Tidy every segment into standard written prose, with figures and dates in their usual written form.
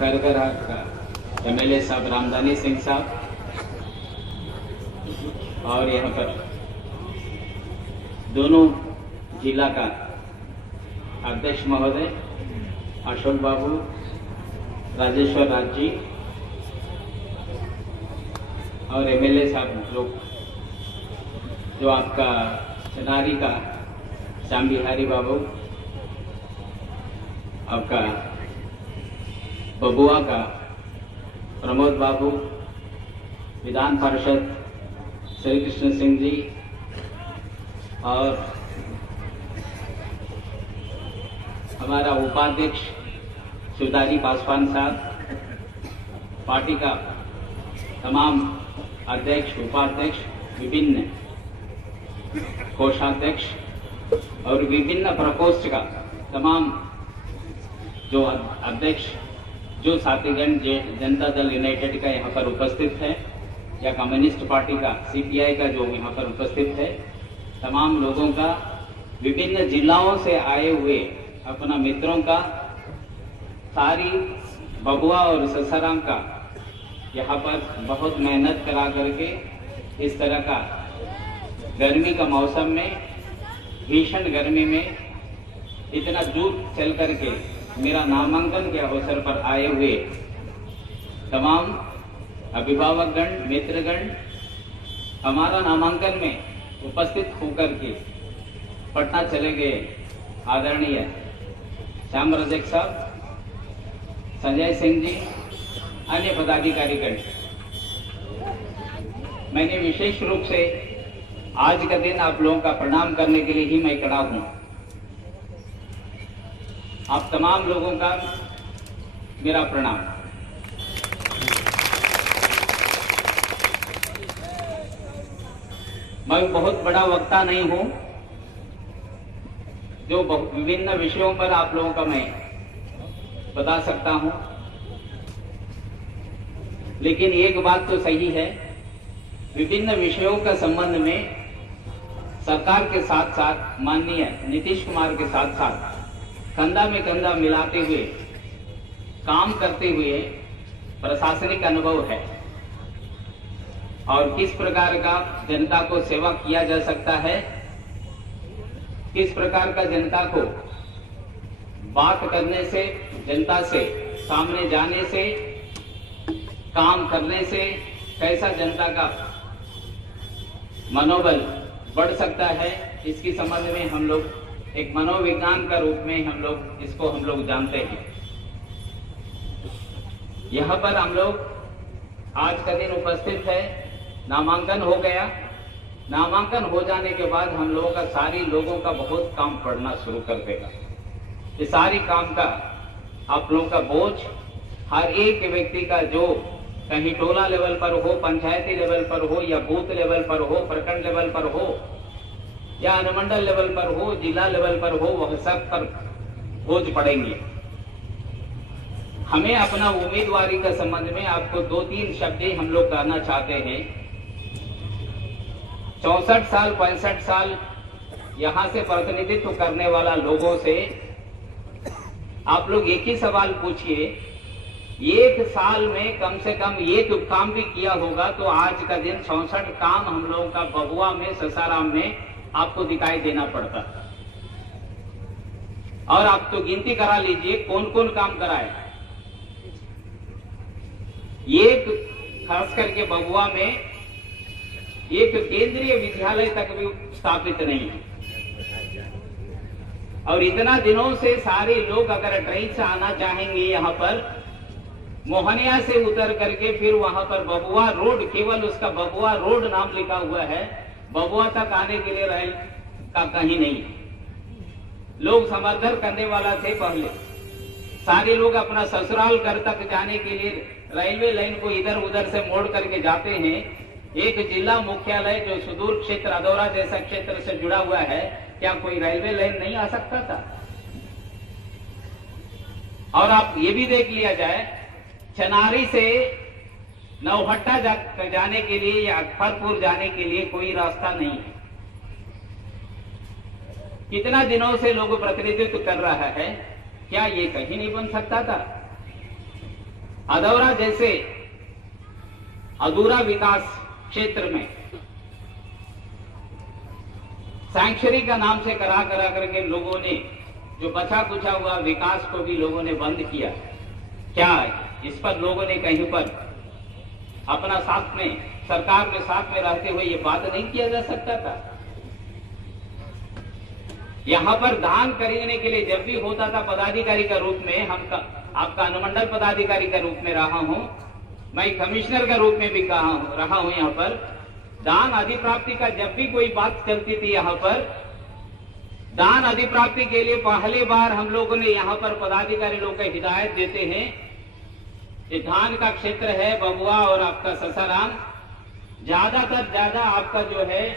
खरगरा का एमएलए साहब रामधानी सिंह साहब, और यहाँ पर दोनों जिला का अध्यक्ष महोदय अशोक बाबू, राजेश्वर राज जी और एमएलए साहब लोग, जो आपका चनारी का श्याम बिहारी बाबू, आपका बबुआ का प्रमोद बाबू, विधान पार्षद श्री कृष्ण सिंह जी और हमारा उपाध्यक्ष शिवदारी पासवान साहब, पार्टी का तमाम अध्यक्ष उपाध्यक्ष, विभिन्न कोषाध्यक्ष और विभिन्न प्रकोष्ठ का तमाम जो अध्यक्ष, जो साथीगण जनता दल यूनाइटेड का यहाँ पर उपस्थित है या कम्युनिस्ट पार्टी का सीपीआई का जो यहाँ पर उपस्थित है, तमाम लोगों का, विभिन्न जिलाओं से आए हुए अपना मित्रों का, सारी बबुआ और ससाराम का यहाँ पर बहुत मेहनत करा करके इस तरह का गर्मी का मौसम में, भीषण गर्मी में इतना दूर चल करके मेरा नामांकन के अवसर पर आए हुए तमाम अभिभावकगण, मित्रगण, हमारा नामांकन में उपस्थित होकर के पटना चले गए आदरणीय श्याम रजक साहब, संजय सिंह जी, अन्य पदाधिकारीगण, मैंने विशेष रूप से आज का दिन आप लोगों का प्रणाम करने के लिए ही मैं खड़ा हूं। आप तमाम लोगों का मेरा प्रणाम। मैं बहुत बड़ा वक्ता नहीं हूं जो विभिन्न विषयों पर आप लोगों का मैं बता सकता हूं, लेकिन एक बात तो सही है, विभिन्न विषयों का संबंध में सरकार के साथ साथ माननीय नीतीश कुमार के साथ साथ कंधा में कंधा मिलाते हुए काम करते हुए प्रशासनिक अनुभव है और किस प्रकार का जनता को सेवा किया जा सकता है, किस प्रकार का जनता को बात करने से, जनता से सामने जाने से, काम करने से कैसा जनता का मनोबल बढ़ सकता है, इसकी संबंध में हम लोग एक मनोविज्ञान का रूप में हम लोग जानते हैं। यहाँ पर हम लोग आज का दिन उपस्थित है, नामांकन हो गया। नामांकन हो जाने के बाद हम लोगों का, सारी लोगों का बहुत काम पड़ना शुरू कर देगा। ये सारी काम का आप लोगों का बोझ हर एक व्यक्ति का, जो कहीं टोला लेवल पर हो, पंचायती लेवल पर हो या बूथ लेवल पर हो, प्रखंड लेवल पर हो या अनुमंडल लेवल पर हो, जिला लेवल पर हो, वह सब पर बोझ पड़ेंगे। हमें अपना उम्मीदवारी का संबंध में आपको 2-3 शब्द हम लोग कहना चाहते हैं। 64 साल 65 साल यहां से प्रतिनिधित्व करने वाला लोगों से आप लोग एक ही सवाल पूछिए, एक साल में कम से कम एक काम भी किया होगा तो आज का दिन 64 काम हम लोगों का बबुआ में, ससाराम में आपको दिखाई देना पड़ता। और आप तो गिनती करा लीजिए कौन कौन काम कराए। एक खास करके बबुआ में एक केंद्रीय विद्यालय तक भी स्थापित नहीं है और इतना दिनों से सारे लोग अगर ट्रेन से आना चाहेंगे यहाँ पर मोहनिया से उतर करके फिर वहां पर बबुआ रोड, केवल उसका बबुआ रोड नाम लिखा हुआ है, बबुआ तक आने के लिए रेल का कहीं नहीं। लोग समर्थन करने वाला थे पहले, सारे लोग अपना ससुराल घर तक जाने के लिए रेलवे लाइन को इधर उधर से मोड़ करके जाते हैं। एक जिला मुख्यालय जो सुदूर क्षेत्र अदौरा जैसा क्षेत्र से जुड़ा हुआ है, क्या कोई रेलवे लाइन नहीं आ सकता था? और आप ये भी देख लिया जाए, चनारी से नौहट्टा जाने के लिए या अकबरपुर जाने के लिए कोई रास्ता नहीं है। कितना दिनों से लोग प्रतिनिधित्व कर रहा है, क्या ये कहीं नहीं बन सकता था? अधौरा जैसे अधूरा विकास क्षेत्र में सैंक्चुरी का नाम से करा करके लोगों ने जो बचा कुचा हुआ विकास को भी लोगों ने बंद किया। क्या इस पर लोगों ने कहीं पर अपना साथ में, सरकार में साथ में रहते हुए ये बात नहीं किया जा सकता था? यहाँ पर दान खरीदने के लिए जब भी होता था पदाधिकारी का रूप में, आपका अनुमंडल पदाधिकारी का रूप में रहा हूं, मैं कमिश्नर का रूप में भी रहा हूं। यहाँ पर दान अधिप्राप्ति का जब भी कोई बात चलती थी, यहाँ पर दान अधिप्राप्ति के लिए पहली बार हम लोगों ने यहाँ पर पदाधिकारी लोग को हिदायत देते हैं, ये धान का क्षेत्र है बबुआ और आपका ससाराम, ज्यादातर ज्यादा आपका जो है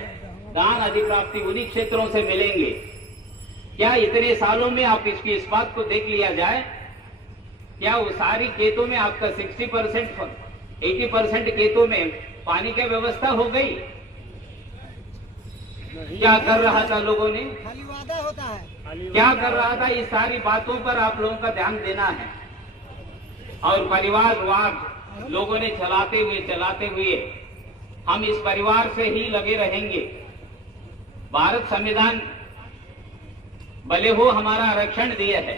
दान अधिप्राप्ति उन्हीं क्षेत्रों से मिलेंगे। क्या इतने सालों में आप इस बात को देख लिया जाए, क्या वो सारी खेतों में आपका 60% 80% खेतों में पानी की व्यवस्था हो गई? क्या कर रहा था लोगों ने? खाली वादा होता है। क्या कर रहा था? इस सारी बातों पर आप लोगों का ध्यान देना है। और परिवारवाद लोगों ने चलाते हुए हम इस परिवार से ही लगे रहेंगे। भारत संविधान भले हो हमारा आरक्षण दिया है,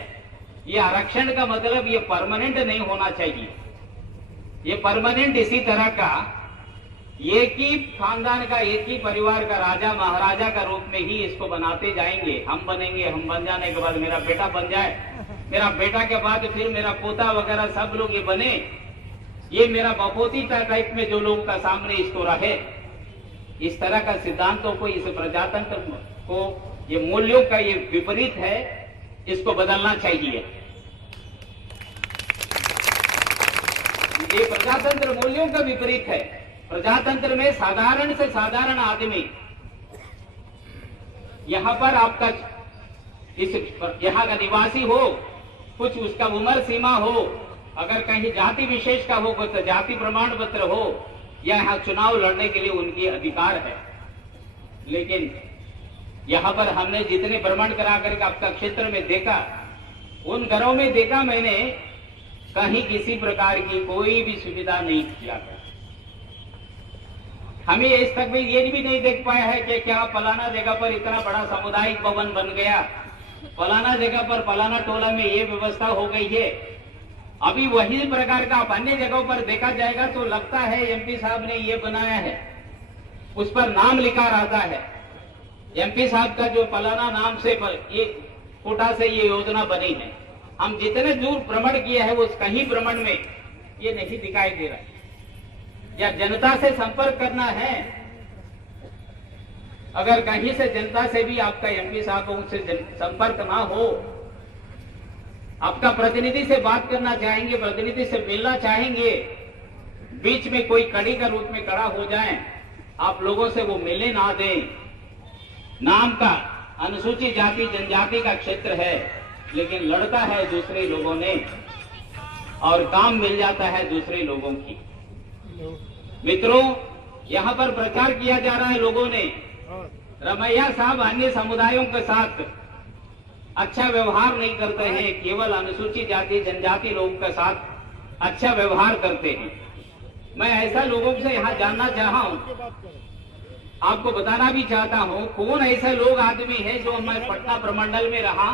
ये आरक्षण का मतलब ये परमानेंट नहीं होना चाहिए। ये परमानेंट इसी तरह का एक ही खानदान का, एक ही परिवार का राजा महाराजा का रूप में ही इसको बनाते जाएंगे। हम बनेंगे, हम बन जाने के बाद मेरा बेटा बन जाए, मेरा बेटा के बाद फिर मेरा पोता वगैरह सब लोग ये बने, ये मेरा बपोती टाइप में जो लोगों का सामने इसको रहे। इस तरह का सिद्धांतों को, इस प्रजातंत्र को, ये मूल्यों का ये विपरीत है, इसको बदलना चाहिए। ये प्रजातंत्र मूल्यों का विपरीत है। प्रजातंत्र में साधारण से साधारण आदमी, यहां पर आपका यहाँ का निवासी हो, कुछ उसका उम्र सीमा हो, अगर कहीं जाति विशेष का हो तो जाति प्रमाण पत्र हो, या यहाँ चुनाव लड़ने के लिए उनकी अधिकार है। लेकिन यहाँ पर हमने जितने भ्रमण करा करके आपका क्षेत्र में देखा, उन घरों में देखा मैंने कहीं किसी प्रकार की कोई भी सुविधा नहीं किया। हमें इस तक भी ये भी नहीं देख पाया है कि क्या फलाना जगह पर इतना बड़ा सामुदायिक भवन बन गया, फलाना जगह पर फलाना टोला में ये व्यवस्था हो गई है। अभी वही प्रकार का अन्य जगहों पर देखा जाएगा तो लगता है एमपी साहब ने ये बनाया है, उस पर नाम लिखा रहता है एमपी साहब का जो फलाना नाम से ये कोटा से ये योजना बनी है। हम जितने दूर भ्रमण किए हैं उस कहीं भ्रमण में ये नहीं दिखाई दे रहा है। या जनता से संपर्क करना है, अगर कहीं से जनता से भी आपका एमपी साहबों से संपर्क ना हो, आपका प्रतिनिधि से बात करना चाहेंगे, प्रतिनिधि से मिलना चाहेंगे, बीच में कोई कड़ी का रूप में खड़ा हो जाए, आप लोगों से वो मिलने ना दें। नाम का अनुसूचित जाति जनजाति का क्षेत्र है, लेकिन लड़ता है दूसरे लोगों ने और काम मिल जाता है दूसरे लोगों की। मित्रों, यहाँ पर प्रचार किया जा रहा है लोगों ने, रमैया साहब अन्य समुदायों के साथ अच्छा व्यवहार नहीं करते हैं, केवल अनुसूचित जाति जनजाति लोगों के साथ अच्छा व्यवहार करते हैं। मैं ऐसा लोगों से यहाँ जानना चाहा हूँ, आपको बताना भी चाहता हूँ, कौन ऐसे लोग आदमी है जो मैं पटना प्रमंडल में रहा,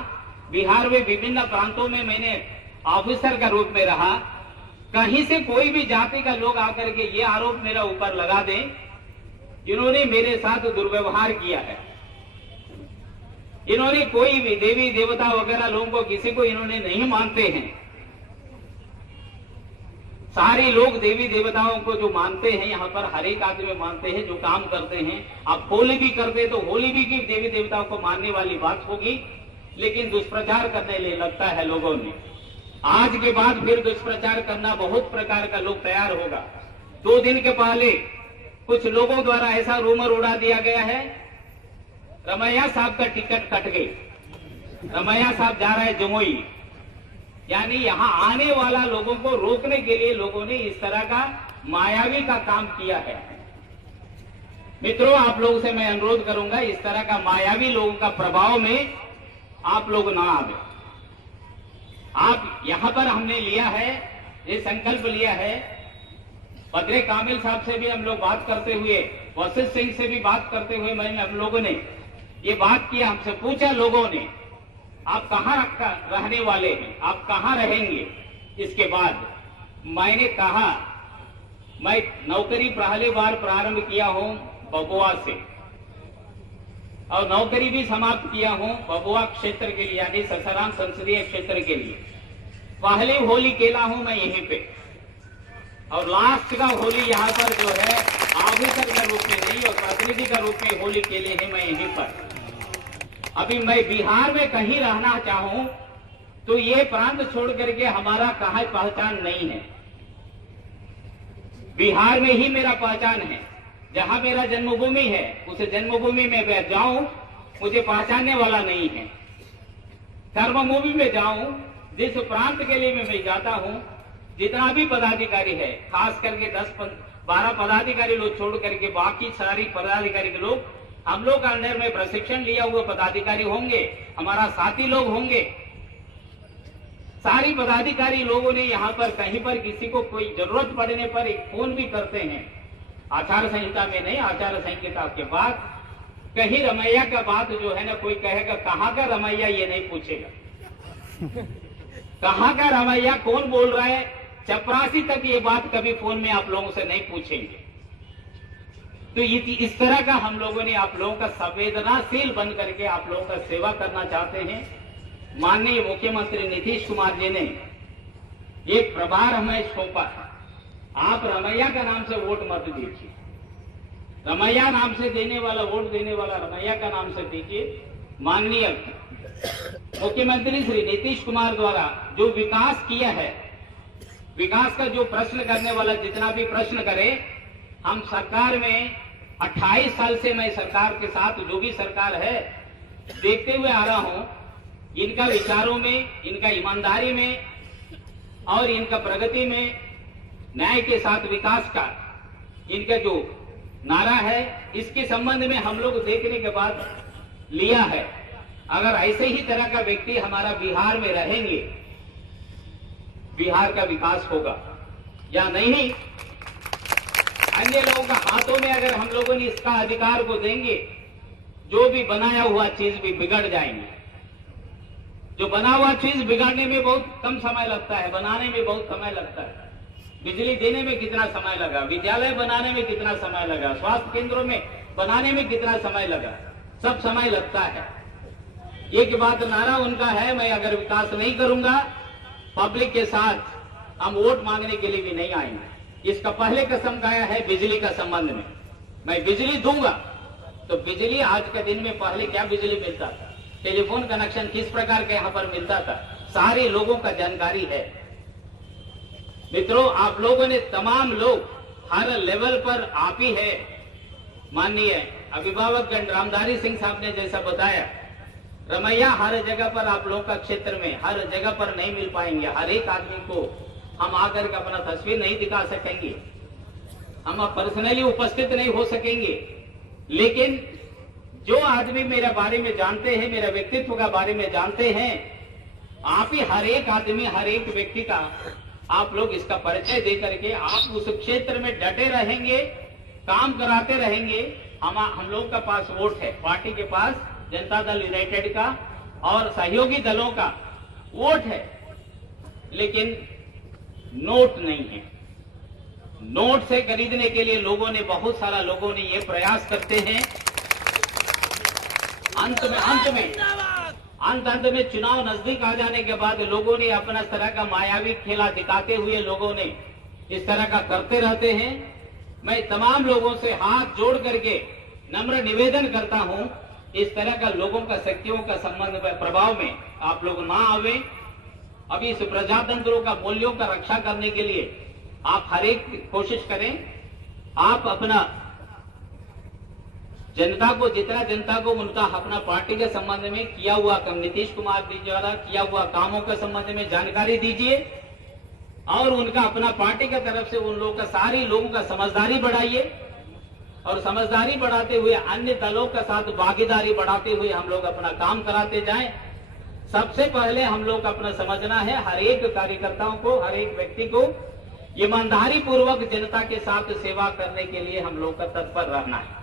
बिहार में विभिन्न प्रांतों में मैंने ऑफिसर का रूप में रहा, कहीं से कोई भी जाति का लोग आकर के ये आरोप मेरा ऊपर लगा दें जिन्होंने मेरे साथ दुर्व्यवहार किया है। इन्होंने कोई भी देवी देवता वगैरह लोगों को, किसी को इन्होंने नहीं मानते हैं। सारे लोग देवी देवताओं को जो मानते हैं, यहाँ पर हर एक आदमी मानते हैं, जो काम करते हैं। आप होली भी करते तो होली भी की देवी देवताओं को मानने वाली बात होगी, लेकिन दुष्प्रचार करने लिए लगता है लोगों ने। आज के बाद फिर दुष्प्रचार करना बहुत प्रकार का लोग तैयार होगा। 2 दिन के पहले कुछ लोगों द्वारा ऐसा रूमर उड़ा दिया गया है, रमैया साहब का टिकट कट गई, रमैया साहब जा रहे हैं जमुई। यानी यहाँ आने वाला लोगों को रोकने के लिए लोगों ने इस तरह का मायावी का काम किया है। मित्रों, आप लोगों से मैं अनुरोध करूंगा, इस तरह का मायावी लोगों का प्रभाव में आप लोग ना आवे। आप यहाँ पर हमने लिया है ये संकल्प लिया है। बद्रे कामिल साहब से भी हम लोग बात करते हुए, वशिष्ठ सिंह से भी बात करते हुए हम लोगों ने ये बात किया, हमसे पूछा लोगों ने आप कहाँ रहने वाले हैं, आप कहाँ रहेंगे। इसके बाद मैंने कहा मैं नौकरी पहली बार प्रारंभ किया हूं बबुआ से और नौकरी भी समाप्त किया हूं बबुआ क्षेत्र के लिए, यानी ससाराम संसदीय क्षेत्र के लिए। पहली होली खेला हूं मैं यहीं पे और लास्ट का होली यहाँ पर जो है ऑफिसर के रूप में नहीं और प्रतिनिधि का रूप में होली खेले हैं मैं यहीं पर। अभी मैं बिहार में कहीं रहना चाहूं तो ये प्रांत छोड़ करके हमारा कहाँ पहचान नहीं है। बिहार में ही मेरा पहचान है, जहां मेरा जन्मभूमि है उस जन्मभूमि में मैं जाऊं मुझे पहचानने वाला नहीं है। कर्मभूमि में जाऊं जिस प्रांत के लिए मैं जाता हूं, जितना भी पदाधिकारी है, खास करके 10-12 पदाधिकारी लोग छोड़ करके बाकी सारी पदाधिकारी के लोग हम लोग अंडर में प्रशिक्षण लिया हुआ पदाधिकारी होंगे, हमारा साथी लोग होंगे। सारी पदाधिकारी लोगों ने यहाँ पर कहीं पर किसी को कोई जरूरत पड़ने पर एक फोन भी करते हैं। आचार संहिता में नहीं, आचार संहिता के बाद कहीं रमैया का बात जो है ना, कोई कहेगा कहाँ का रमैया, ये नहीं पूछेगा कहाँ का रमैया, कौन बोल रहा है, चपरासी तक ये बात कभी फोन में आप लोगों से नहीं पूछेंगे। तो इस तरह का हम लोगों ने आप लोगों का संवेदनाशील बन करके आप लोगों का सेवा करना चाहते हैं। माननीय मुख्यमंत्री नीतीश कुमार जी ने एक प्रभार हमें सौंपा है, आप रमैया का नाम से वोट मत दीजिए, रमैया नाम से देने वाला वोट देने वाला रमैया का नाम से दीजिए। माननीय मुख्यमंत्री श्री नीतीश कुमार द्वारा जो विकास किया है, विकास का जो प्रश्न करने वाला जितना भी प्रश्न करे, हम सरकार में 28 साल से मैं सरकार के साथ जो भी सरकार है देखते हुए आ रहा हूं, इनका विचारों में, इनका ईमानदारी में और इनका प्रगति में, न्याय के साथ विकास का इनका जो नारा है, इसके संबंध में हम लोग देखने के बाद लिया है। अगर ऐसे ही तरह का व्यक्ति हमारा बिहार में रहेंगे, बिहार का विकास होगा या नहीं, अन्य लोगों का हाथों में अगर हम लोगों ने इसका अधिकार को देंगे, जो भी बनाया हुआ चीज भी बिगड़ जाएंगे। जो बना हुआ चीज बिगाड़ने में बहुत कम समय लगता है, बनाने में बहुत समय लगता है। बिजली देने में कितना समय लगा, विद्यालय बनाने में कितना समय लगा, स्वास्थ्य केंद्रों में बनाने में कितना समय लगा, सब समय लगता है। एक बात नारा उनका है, मैं अगर विकास नहीं करूंगा पब्लिक के साथ हम वोट मांगने के लिए भी नहीं आएंगे। इसका पहले कसम खाया है बिजली का संबंध में, मैं बिजली दूंगा। तो बिजली आज के दिन में पहले क्या बिजली मिलता था, टेलीफोन कनेक्शन किस प्रकार के यहाँ पर मिलता था, सारे लोगों का जानकारी है। मित्रों, आप लोगों ने तमाम लोग हर लेवल पर आप ही है। माननीय अभिभावकगण रामधारी सिंह साहब ने जैसा बताया, रमैया हर जगह पर आप लोगों का क्षेत्र में हर जगह पर नहीं मिल पाएंगे। हर एक आदमी को हम आकर के अपना तस्वीर नहीं दिखा सकेंगे, हम पर्सनली उपस्थित नहीं हो सकेंगे, लेकिन जो आदमी मेरे बारे में जानते हैं, मेरे व्यक्तित्व का बारे में जानते हैं, आप ही हर एक आदमी, हर एक व्यक्ति का आप लोग इसका परिचय दे करके आप उस क्षेत्र में डटे रहेंगे, काम कराते रहेंगे। हम लोग का पास वोट है, पार्टी के पास जनता दल यूनाइटेड का और सहयोगी दलों का वोट है, लेकिन नोट नहीं है। नोट से खरीदने के लिए लोगों ने, बहुत सारा लोगों ने ये प्रयास करते हैं। अंत में चुनाव नजदीक आ जाने के बाद लोगों ने अपना तरह का मायावी खेला दिखाते हुए लोगों ने इस तरह का करते रहते हैं। मैं तमाम लोगों से हाथ जोड़ करके नम्र निवेदन करता हूं, इस तरह का लोगों का शक्तियों का संबंध में प्रभाव में आप लोग ना आवे। अभी इस प्रजातंत्रों का मूल्यों का रक्षा करने के लिए आप हर एक कोशिश करें। आप अपना जनता को, जितना जनता को उनका अपना पार्टी के संबंध में किया हुआ नीतीश कुमार जी द्वारा किया हुआ कामों के संबंध में जानकारी दीजिए और उनका अपना पार्टी की तरफ से उन लोगों का, सारे लोगों का समझदारी बढ़ाइए और समझदारी बढ़ाते हुए अन्य दलों के साथ भागीदारी बढ़ाते हुए हम लोग अपना काम कराते जाएं। सबसे पहले हम लोग अपना समझना है, हर एक कार्यकर्ताओं को, हर एक व्यक्ति को ईमानदारी पूर्वक जनता के साथ सेवा करने के लिए हम लोग का तत्पर रहना है।